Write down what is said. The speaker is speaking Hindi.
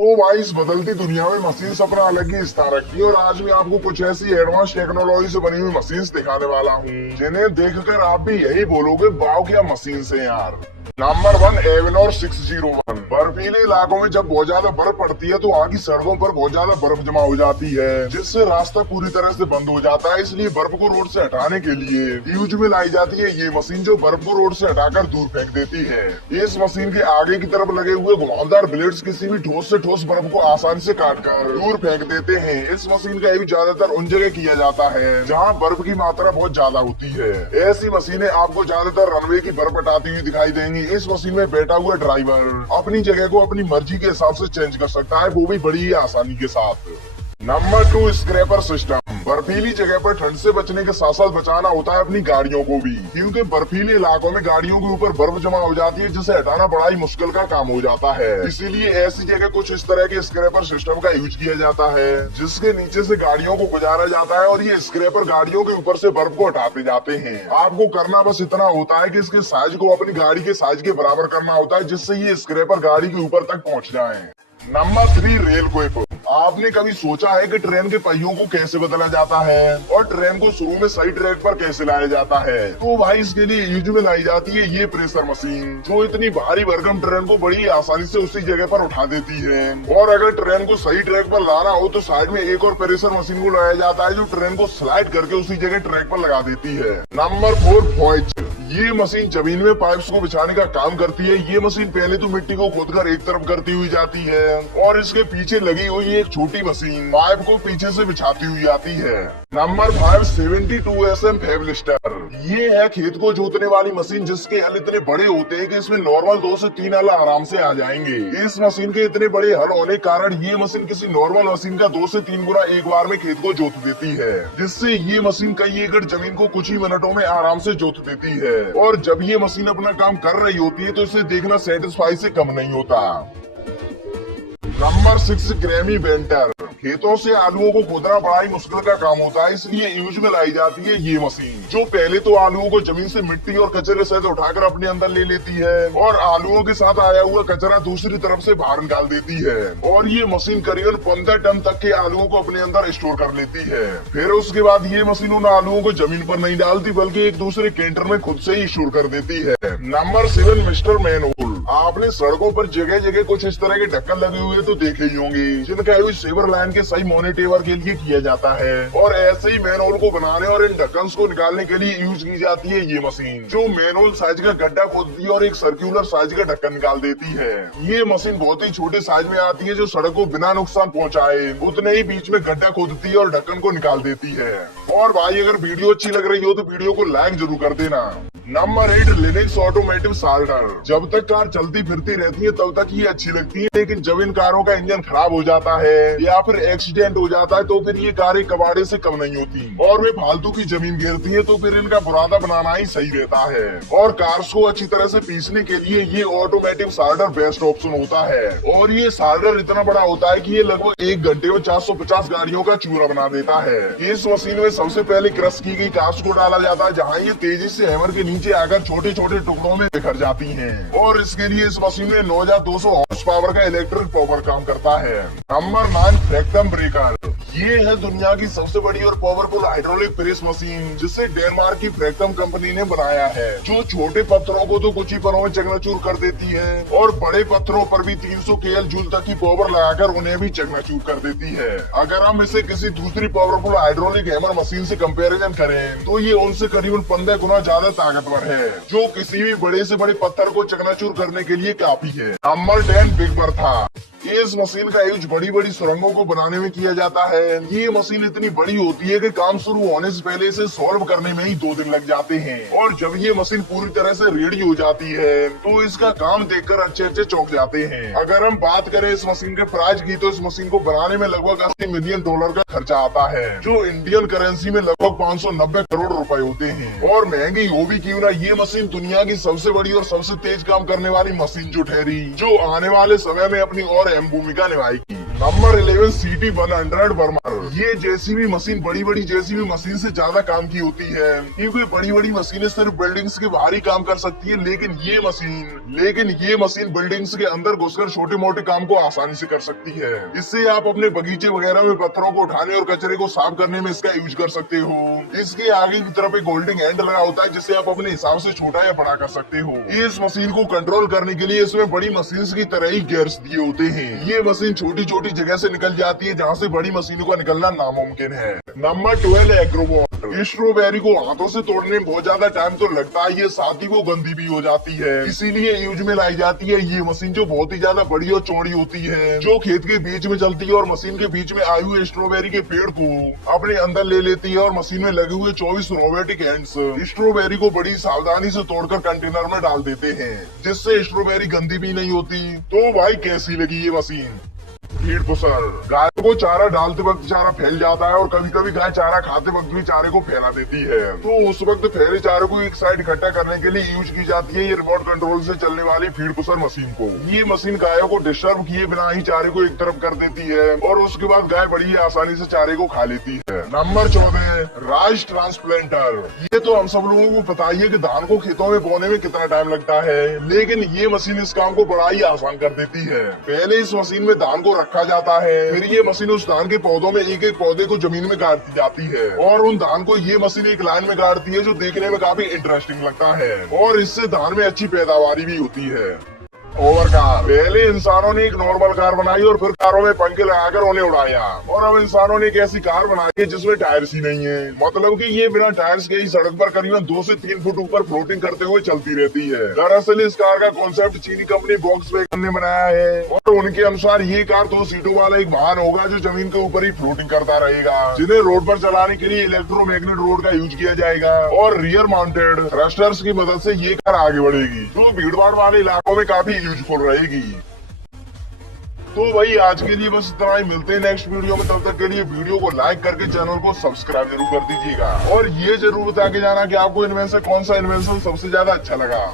तो भाई इस बदलती दुनिया में मशीन अपना अलग ही स्थान रखती है और आज मैं आपको कुछ ऐसी एडवांस टेक्नोलॉजी से बनी हुई मशीन दिखाने वाला हूँ जिन्हें देखकर आप भी यही बोलोगे वाओ क्या मशीन से यार। नंबर 1 एवेनोर 601। बर्फीले इलाकों में जब बहुत ज्यादा बर्फ पड़ती है तो वहाँ की सड़कों पर बहुत ज्यादा बर्फ जमा हो जाती है जिससे रास्ता पूरी तरह से बंद हो जाता है। इसलिए बर्फ को रोड से हटाने के लिए यूज में लाई जाती है ये मशीन जो बर्फ को रोड से हटाकर दूर फेंक देती है। इस मशीन के आगे की तरफ लगे हुए घुमावदार ब्लेड्स किसी भी ठोस से ठोस बर्फ को आसानी से काटकर दूर फेंक देते हैं। इस मशीन का यूज ज्यादातर उन जगह किया जाता है जहाँ बर्फ की मात्रा बहुत ज्यादा होती है। ऐसी मशीनें आपको ज्यादातर रनवे की बर्फ हटाती हुई दिखाई देंगी। इस मशीन में बैठा हुआ ड्राइवर अपनी जगह को अपनी मर्जी के हिसाब से चेंज कर सकता है, वो भी बड़ी ही आसानी के साथ। Number 2 scraper system. बर्फीली जगह पर ठंड से बचने के साथ साथ बचाना होता है अपनी गाड़ियों को भी, क्योंकि बर्फीले इलाकों में गाड़ियों के ऊपर बर्फ जमा हो जाती है जिसे हटाना बड़ा ही मुश्किल का काम हो जाता है। इसीलिए ऐसी जगह कुछ इस तरह के स्क्रैपर सिस्टम का यूज किया जाता है जिसके नीचे से गाड़ियों को गुजारा जाता है और ये स्क्रैपर गाड़ियों के ऊपर से बर्फ को हटाते जाते हैं। आपको करना बस इतना होता है कि इसके साइज को अपनी गाड़ी के साइज के बराबर करना होता है जिससे ये स्क्रैपर गाड़ी के ऊपर तक पहुँच जाए। नंबर 3 रेल क्विप। आपने कभी सोचा है कि ट्रेन के पहियों को कैसे बदला जाता है और ट्रेन को शुरू में सही ट्रैक पर कैसे लाया जाता है? तो भाई इसके लिए यूज में लाई जाती है ये प्रेशर मशीन जो इतनी भारी भरकम ट्रेन को बड़ी आसानी से उसी जगह पर उठा देती है। और अगर ट्रेन को सही ट्रैक पर लाना हो तो साइड में एक और प्रेशर मशीन को लगाया जाता है जो ट्रेन को स्लाइड करके उसी जगह ट्रैक पर लगा देती है। नंबर 4 फॉइज। ये मशीन जमीन में पाइप्स को बिछाने का काम करती है। ये मशीन पहले तो मिट्टी को खोदकर एक तरफ करती हुई जाती है और इसके पीछे लगी हुई एक छोटी मशीन पाइप को पीछे से बिछाती हुई आती है। Number 5 72SM फेवलिस्टर। ये है खेत को जोतने वाली मशीन जिसके हल इतने बड़े होते हैं कि इसमें नॉर्मल 2 से 3 हल आराम से आ जाएंगे। इस मशीन के इतने बड़े हल होने के कारण ये मशीन किसी नॉर्मल मशीन का 2 से 3 गुना एक बार में खेत को जोत देती है, जिससे ये मशीन कई एकड़ जमीन को कुछ ही मिनटों में आराम से जोत देती है। और जब ये मशीन अपना काम कर रही होती है तो इसे देखना सेटिस्फाई से कम नहीं होता। Number 6 Grammy banter. खेतों से आलूओं को खोदना बड़ा ही मुश्किल का काम होता है, इसलिए यूज में लाई जाती है ये मशीन जो पहले तो आलूओं को जमीन से मिट्टी और कचरे सहित उठाकर अपने अंदर ले लेती है और आलूओं के साथ आया हुआ कचरा दूसरी तरफ से बाहर निकाल देती है। और ये मशीन करीबन 15 टन तक के आलूओं को अपने अंदर स्टोर कर लेती है। फिर उसके बाद ये मशीन उन आलूओं को जमीन पर नहीं डालती बल्कि एक दूसरे कैंटर में खुद से ही स्टोर कर देती है। Number 7 mister manhole. आपने सड़कों पर जगह जगह कुछ इस तरह के ढक्कन लगे हुए तो देखे ही होंगे जिनका यूज सेवर लाइन के सही मॉनिटर के लिए किया जाता है। और ऐसे ही मैनहोल को बनाने और इन ढक्कन को निकालने के लिए यूज की जाती है ये मशीन जो मैनहोल साइज का गड्ढा खोदती है और एक सर्कुलर साइज का ढक्कन निकाल देती है। ये मशीन बहुत ही छोटे साइज में आती है जो सड़क को बिना नुकसान पहुँचाए उतने ही बीच में गड्ढा खोदती है और ढक्कन को निकाल देती है। और भाई अगर वीडियो अच्छी लग रही हो तो वीडियो को लाइक जरूर कर देना। नंबर 8 लिनक्स ऑटोमेटिव साल्टर। जब तक कार चलती फिरती रहती है तब तक ये अच्छी लगती है, लेकिन जब इन कारों का इंजन खराब हो जाता है या फिर एक्सीडेंट हो जाता है तो फिर ये कारें कबाड़े से कम नहीं होती और वे फालतू की जमीन घेरती है, तो फिर इनका बुरादा बनाना ही सही रहता है। और कार्स को अच्छी तरह से पीसने के लिए ये ऑटोमेटिव साल्टर बेस्ट ऑप्शन होता है। और ये साल्टर इतना बड़ा होता है कि ये लगभग 1 घंटे में 450 गाड़ियों का चूरा बना देता है। इस मशीन में सबसे पहले क्रश की गई कार्स को डाला जाता है जहाँ ये तेजी से हैमर के नीचे आकर छोटे छोटे टुकड़ों में बिखर जाती हैं। और इसके लिए इस मशीन में 9200 हॉर्स पावर का इलेक्ट्रिक पावर काम करता है। Number 9 Fractum breaker. ये है दुनिया की सबसे बड़ी और पावरफुल हाइड्रोलिक प्रेस मशीन जिसे डेनमार्क की फ्रैक्टम कंपनी ने बनाया है, जो छोटे पत्थरों को तो कुछ ही पलों में चकनाचूर कर देती है और बड़े पत्थरों पर भी 300 kL जूल तक की पावर लगाकर उन्हें भी चकनाचूर कर देती है। अगर हम इसे किसी दूसरी पावरफुल हाइड्रोलिक हैमर मशीन से कंपैरिजन करें तो ये उनसे करीबन 15 गुना ज्यादा ताकतवर है, जो किसी भी बड़े से बड़े पत्थर को चकनाचूर करने के लिए काफी है। Number 10 big Bertha. इस मशीन का यूज बड़ी बड़ी सुरंगों को बनाने में किया जाता है। ये मशीन इतनी बड़ी होती है कि काम शुरू होने से पहले इसे सॉल्व करने में ही 2 दिन लग जाते हैं। और जब ये मशीन पूरी तरह से रेडी हो जाती है तो इसका काम देखकर अच्छे अच्छे चौंक जाते हैं। अगर हम बात करें इस मशीन के प्राइस की तो इस मशीन को बनाने में लगभग $80 मिलियन का खर्चा आता है, जो इंडियन करेंसी में लगभग 590 करोड़ रुपए होते हैं। और महंगी हो भी क्यों ना, ये मशीन दुनिया की सबसे बड़ी और सबसे तेज काम करने वाली मशीन जो ठहरी, जो आने वाले समय में अपनी और अहम भूमिका निभाएगी। Number 11 CT100 बर्मर। ये जेसीबी मशीन बड़ी बड़ी जेसीबी मशीन से ज्यादा काम की होती है, क्योंकि बड़ी बड़ी मशीनें सिर्फ बिल्डिंग्स के बाहर ही काम कर सकती है, लेकिन ये मशीन बिल्डिंग्स के अंदर घुसकर छोटे मोटे काम को आसानी से कर सकती है। इससे आप अपने बगीचे वगैरह में पत्थरों को उठाने और कचरे को साफ करने में इसका यूज कर सकते हो। इसके आगे की तरफ एक होल्डिंग हैंड लगा होता है, जिससे आप अपने हिसाब से छोटा या बड़ा कर सकते हो। इस मशीन को कंट्रोल करने के लिए इसमें बड़ी मशीन की तरह ही गियर्स दिए होते हैं। ये मशीन छोटी छोटी जगह से निकल जाती है, जहाँ से बड़ी मशीनों का निकलना नामुमकिन है। नंबर 12 एग्रोबॉट। स्ट्रॉबेरी को हाथों से तोड़ने में बहुत ज्यादा टाइम तो लगता है, ये साथ ही वो गंदी भी हो जाती है, इसीलिए यूज में लाई जाती है ये मशीन, जो बहुत ही ज्यादा बड़ी और चौड़ी होती है, जो खेत के बीच में चलती है और मशीन के बीच में आए हुए स्ट्रॉबेरी के पेड़ को अपने अंदर ले लेती है, और मशीन में लगे हुए 24 रोबोटिक हैंड्स स्ट्रॉबेरी को बड़ी सावधानी से तोड़कर कंटेनर में डाल देते हैं, जिससे स्ट्रॉबेरी गंदी भी नहीं होती। तो भाई कैसी लगी ये मशीन? Feed pusher. गाय को चारा डालते वक्त चारा फैल जाता है, और कभी कभी गाय चारा खाते वक्त भी चारे को फैला देती है, तो उस वक्त फैले चारे को एक साइड इकट्ठा करने के लिए यूज की जाती है ये रिमोट कंट्रोल से चलने वाली फीड पुशर मशीन को। ये मशीन गायों को डिस्टर्ब किए बिना ही चारे को एक तरफ कर देती है, और उसके बाद गाय बड़ी आसानी से चारे को खा लेती है। Number 14 rice transplanter. ये तो हम सब लोगों को पता ही है कि धान को खेतों में बोने में कितना टाइम लगता है, लेकिन ये मशीन इस काम को बड़ा ही आसान कर देती है। पहले इस मशीन में धान को रखा जाता है, फिर ये मशीन उस धान के पौधों में एक एक पौधे को जमीन में गाड़ती जाती है, और उन धान को ये मशीन एक लाइन में गाड़ती है, जो देखने में काफी इंटरेस्टिंग लगता है, और इससे धान में अच्छी पैदावारी भी होती है। Over car. पहले इंसानों ने एक नॉर्मल कार बनाई, और फिर कारों में पंखे लगाकर उन्हें उड़ाया, और अब इंसानों ने एक ऐसी कार बनाई है जिसमें टायर्स ही नहीं है, मतलब कि ये बिना टायर्स के ही सड़क पर करीबन 2 से 3 फुट ऊपर फ्लोटिंग करते हुए चलती रहती है। दरअसल इस कार का कॉन्सेप्ट चीनी कंपनी वोक्सवैगन ने बनाया है, और उनके अनुसार ये कार 2 सीटों वाला एक वाहन होगा, जो जमीन के ऊपर ही फ्लोटिंग करता रहेगा, जिन्हें रोड पर चलाने के लिए इलेक्ट्रोमैग्नेट रोड का यूज किया जाएगा, और रियर माउंटेड थ्रस्टर्स की मदद से ये कार आगे बढ़ेगी, जो भीड़ भाड़ वाले इलाकों में काफी यूजफुल रहेगी। तो भाई आज के लिए बस इतना ही, मिलते हैं नेक्स्ट वीडियो में। तब तक के लिए वीडियो को लाइक करके चैनल को सब्सक्राइब जरूर कर दीजिएगा, और ये जरूर बता के जाना कि आपको इनमें से कौन सा इन्वेंशन सबसे ज्यादा अच्छा लगा।